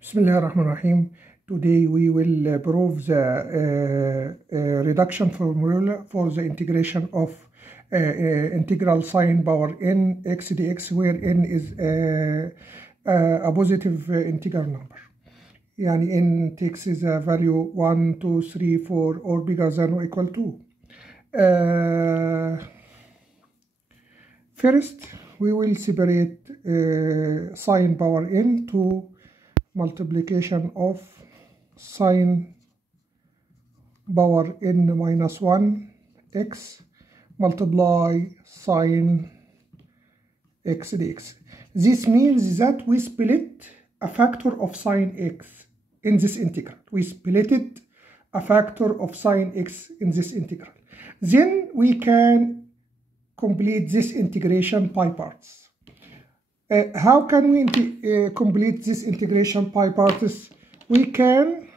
Bismillah ar-Rahman ar-Rahim. Today we will prove the reduction formula for the integration of integral sine power n x dx, where n is a positive integer number. Yani n takes the value 1, 2, 3, 4 or bigger than or equal to. First, we will separate sine power n to multiplication of sine power n minus 1 x multiply sine x dx. This means that we split a factor of sine x in this integral. We splitted a factor of sine x in this integral. Then we can complete this integration by parts. How can we complete this integration by parts? We can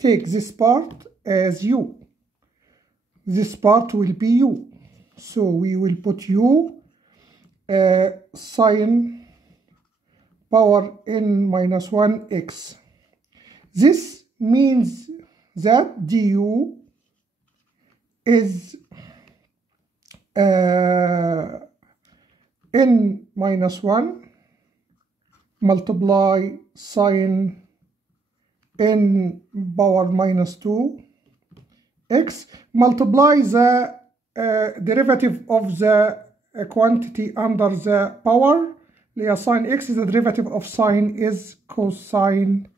take this part as u. This part will be u. So we will put u sine power n minus 1 x. This means that du is n minus 1 multiply sine n power minus 2 x multiply the derivative of the quantity under the power. Sine x, the derivative of sine is cosine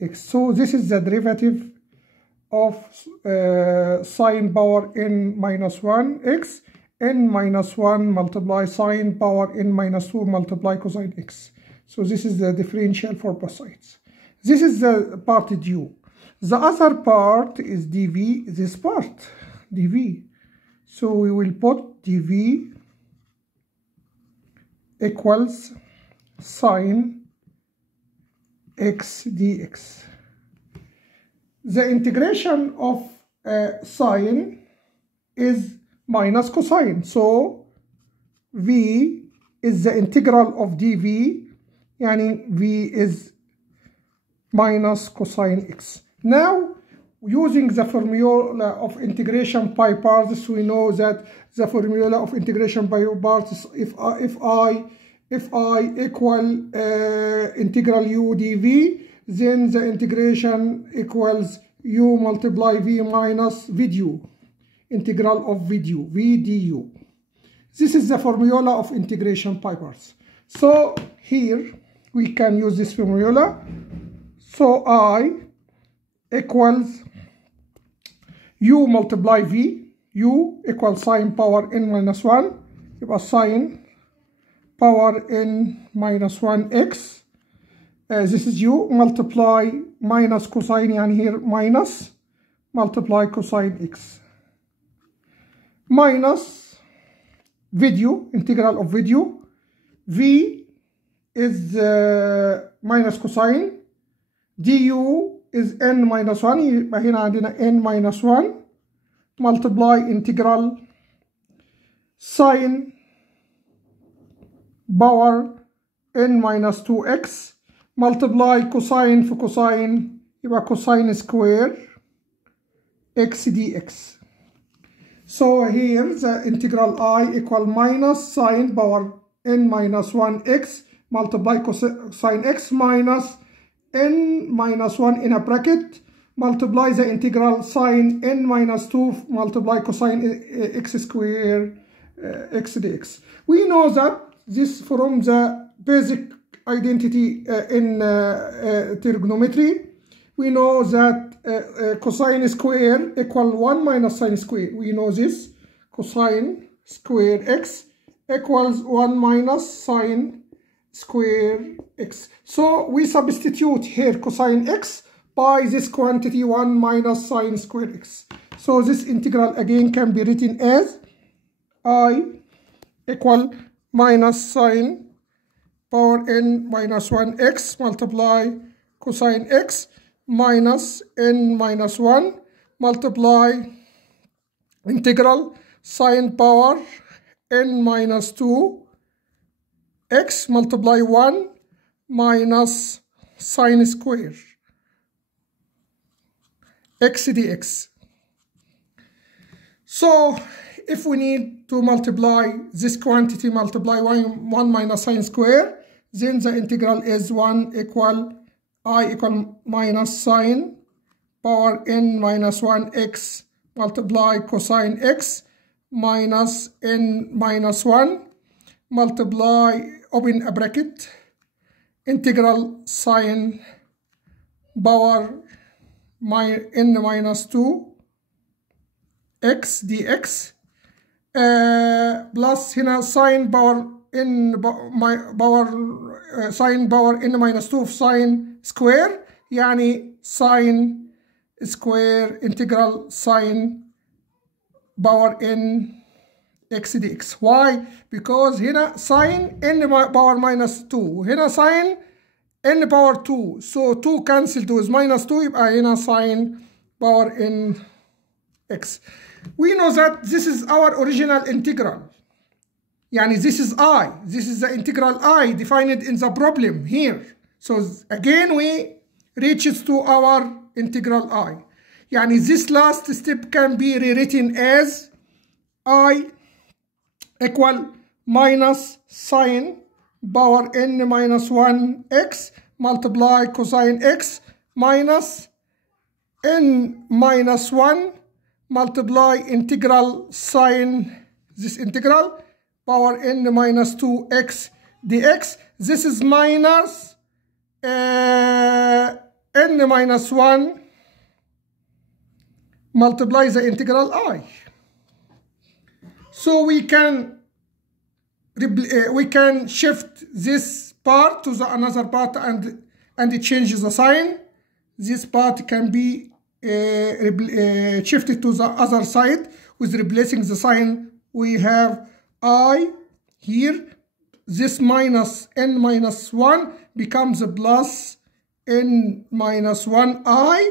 x. So this is the derivative of sine power n minus 1 x, n minus 1 multiply sine power n minus 2 multiply cosine x. So this is the differential for both sides. This is the part due. The other part is dv, this part, dv. So we will put dv equals sine x dx. The integration of sine is minus cosine. So v is the integral of dv, yani v is minus cosine x. Now, using the formula of integration by parts, we know that the formula of integration by parts, if I equal integral u dv, then the integration equals u multiply v minus v du, integral of v du, v du. This is the formula of integration by parts. So here we can use this formula. So I equals u multiply v, u equals sine power n minus 1, يبقى sine power n minus 1 x. This is u multiply minus cosine, and here minus multiply cosine x minus video, integral of video. V is minus cosine, du is n minus 1, يبقى هنا عندنا n minus 1 multiply integral sine power n minus 2x multiply cosine for cosine, يبقى cosine square x dx. So here the integral I equal minus sine power n minus 1 x multiply cosine x minus n minus 1 in a bracket multiply the integral sine n minus 2 multiply cosine x square x dx. We know that this from the basic identity in trigonometry. We know that cosine square equal 1 minus sine square. We know this cosine square x equals 1 minus sine square x. So we substitute here cosine x by this quantity 1 minus sine square x. So this integral again can be written as I equal minus sine power n minus 1 x multiply cosine x minus n minus 1 multiply integral sine power n minus 2 x multiply 1 minus sine square x dx. So if we need to multiply this quantity multiply 1 minus sine square, then the integral is 1 equal I equal minus sine power n minus 1 x multiply cosine x minus n minus 1 multiply open a bracket integral sine power n minus 2 x dx plus هنا sine power n power sine power n minus 2 of sine square يعني sine square integral sine power n x dx. Why? Because هنا sine n power minus 2 هنا sine n power 2, so 2 cancelled with minus 2 يبقى هنا sine power n x. We know that this is our original integral. يعني this is I. This is the integral I defined in the problem here. So again we reach to our integral I. يعني this last step can be rewritten as I equal minus sine power n minus 1 x multiply cosine x minus n minus 1 multiply integral sine this integral power n minus 2 x dx. This is minus n minus 1 multiply the integral I. So we can shift this part to the another part and it changes the sign. This part can be shifted to the other side with replacing the sign. We have I here. This minus n minus 1 becomes a plus n minus 1 I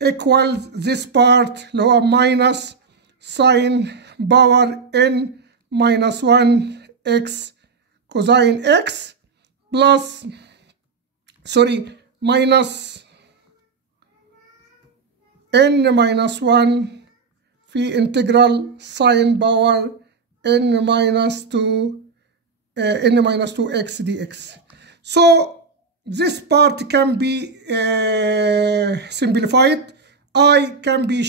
equals this part lower minus sine power n minus 1 x cosine x plus minus n minus 1 في integral sine power n minus 2 x dx. So this part can be simplified. I can be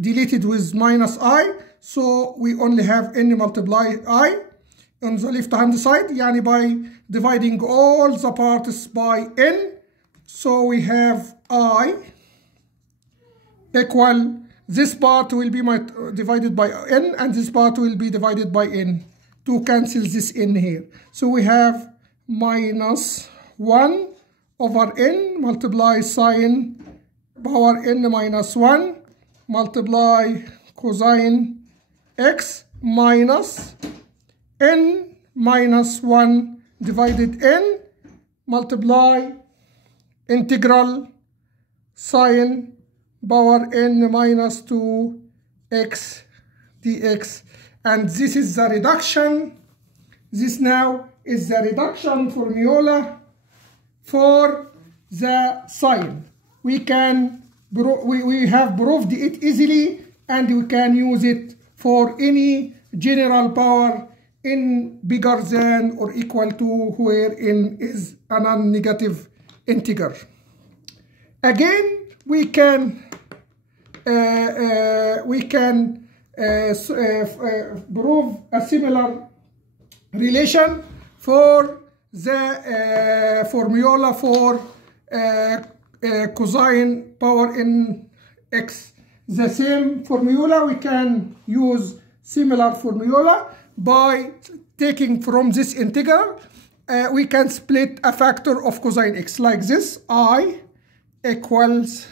deleted with minus I, so we only have n multiply I on the left hand side, يعني by dividing all the parts by n. So we have I equal, this part will be divided by n and this part will be divided by n to cancel this n here. So we have minus 1 over n multiply sine power n minus 1 multiply cosine x minus n minus 1 divided n multiply integral sine power n minus 2 x dx. And this is the reduction. This now is the reduction formula for the sine. We have proved it easily, and we can use it for any general power n bigger than or equal to where n is a non-negative integer. Again, we can prove a similar relation for the formula for cosine power n x. The same formula, we can use similar formula by taking from this integral. We can split a factor of cosine x like this. I equals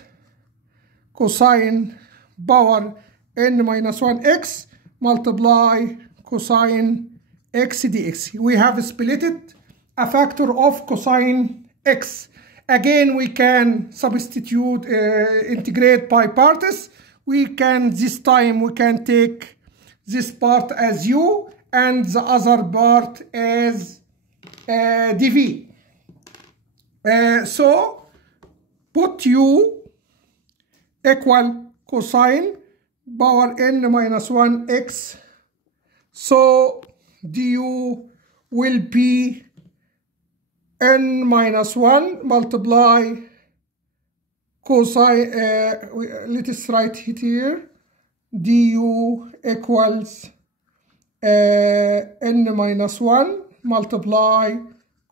cosine power n minus 1 x multiply cosine x dx. We have split it a factor of cosine x. Again, we can substitute, integrate by parts. This time we can take this part as u and the other part as dv. So put u equal cosine power n minus 1 x. So du will be n minus 1 multiply cosine, let us write it here, du equals n minus 1 multiply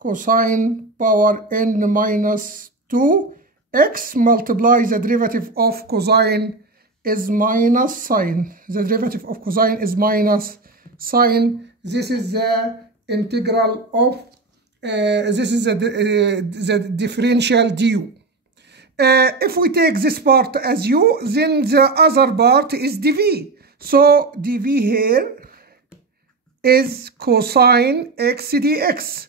cosine power n minus 2 x multiply the derivative of cosine is minus sine. The derivative of cosine is minus sine. This is the integral of, this is the differential du. If we take this part as u, then the other part is dv. So dv here is cosine x dx.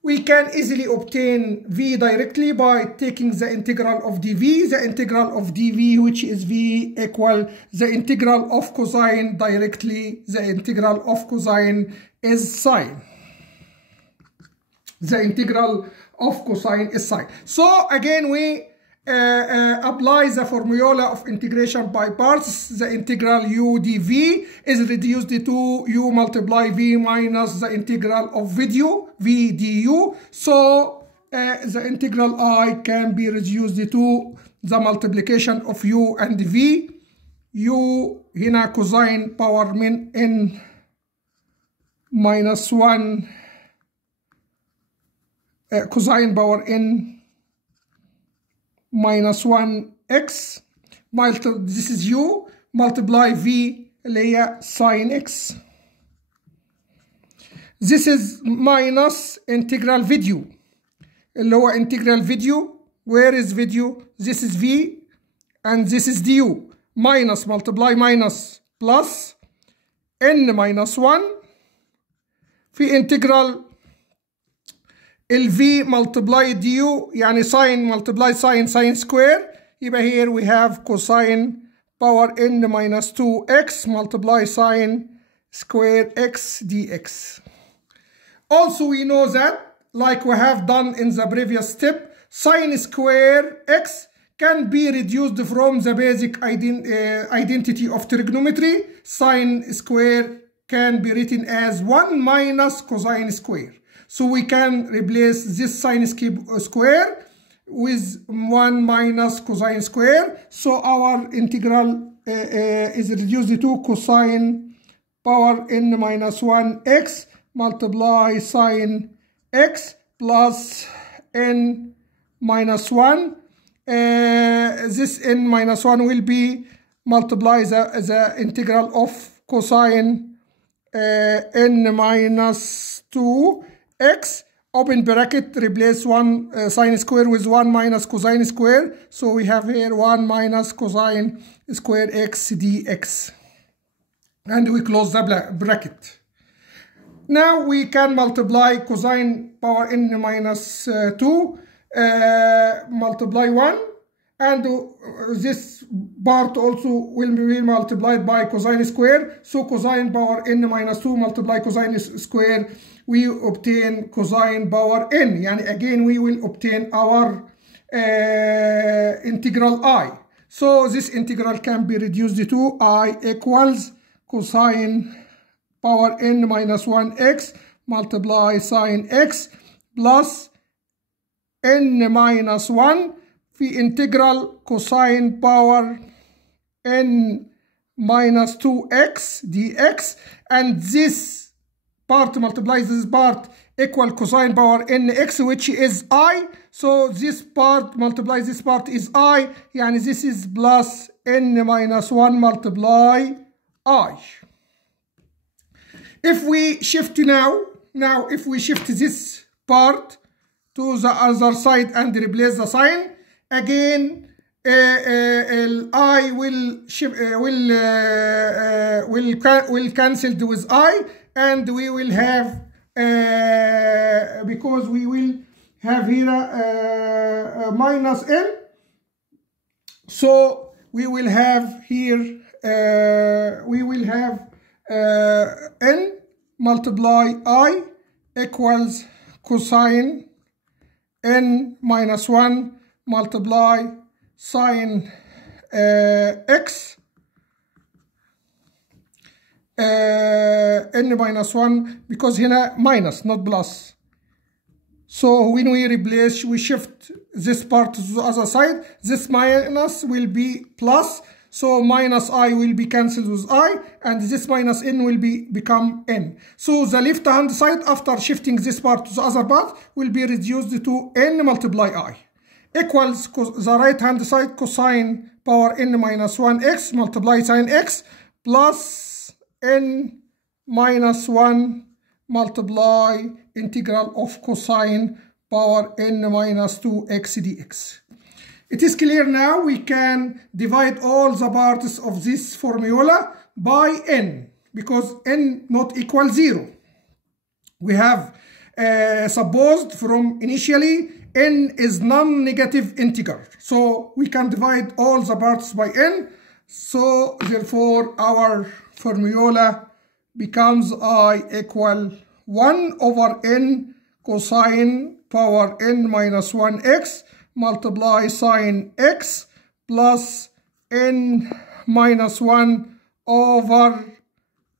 We can easily obtain v directly by taking the integral of dv. The integral of dv, which is v, equal the integral of cosine directly. The integral of cosine is sine. The integral of cosine is sine. So again, we apply the formula of integration by parts. The integral u dv is reduced to u multiply v minus the integral of v du. So the integral I can be reduced to the multiplication of u and v. u هنا cosine power من n minus 1 cosine power n minus 1 x, this is u, multiply v اللي هي sin x. This is minus integral v du اللي هو integral v du. Where is v du? This is v and this is du. Minus multiply minus plus n minus 1 في integral ال v multiply du يعني sin multiply sin square. يبقى here we have cosine power n minus 2x multiply sin square x dx. Also we know that, like we have done in the previous step, sin square x can be reduced from the basic identity of trigonometry. Sin square can be written as 1 minus cosine square. So we can replace this sin square with 1 minus cosine square. So our integral is reduced to cosine power n minus 1 x multiply sin x plus n minus 1. This n minus 1 will be multiply the integral of cosine n minus 2 x, open bracket, replace 1 sine square with 1 minus cosine square. So we have here 1 minus cosine square x dx. And we close the bracket. Now we can multiply cosine power n minus 2 multiply 1. And this part also will be multiplied by cosine square. So cosine power n minus 2 multiply cosine square, we obtain cosine power n. Yani again we will obtain our integral I. So this integral can be reduced to I equals cosine power n minus 1x multiply sin x plus n minus 1 في integral cosine power n minus 2x dx, and this part multiplies this part equal cosine power nx, which is I. So this part multiplies this part is I, and this is plus n minus 1 multiply I. If we shift now if we shift this part to the other side and replace the sign, again I will cancel with I, and we will have because we will have here minus n, so we will have here we will have n multiply I equals cosine n minus 1 multiply sine x n minus 1 because here minus not plus. So when we replace, we shift this part to the other side, this minus will be plus, so minus I will be cancelled with I, and this minus n will become n. So the left hand side after shifting this part to the other part will be reduced to n multiply I equals the right hand side cosine power n minus 1 x multiply sine x plus n minus 1 multiply integral of cosine power n minus 2x dx. It is clear now we can divide all the parts of this formula by n because n not equal 0. We have supposed from initially n is non-negative integer, so we can divide all the parts by n, so therefore our formula becomes I equal 1 over n cosine power n minus 1x multiply sine x plus n minus 1 over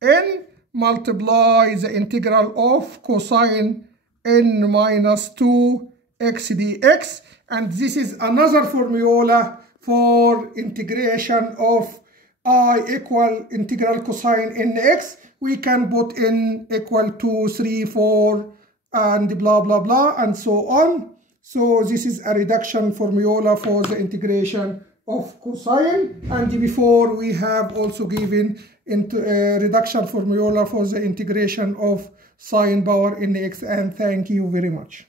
n multiply the integral of cosine n minus 2x dx, and this is another formula for integration of I equal integral cosine nx. We can put n equal to 3, 4 and blah blah blah and so on. So this is a reduction formula for the integration of cosine, and before we have also given into a reduction formula for the integration of sine power nx, and thank you very much.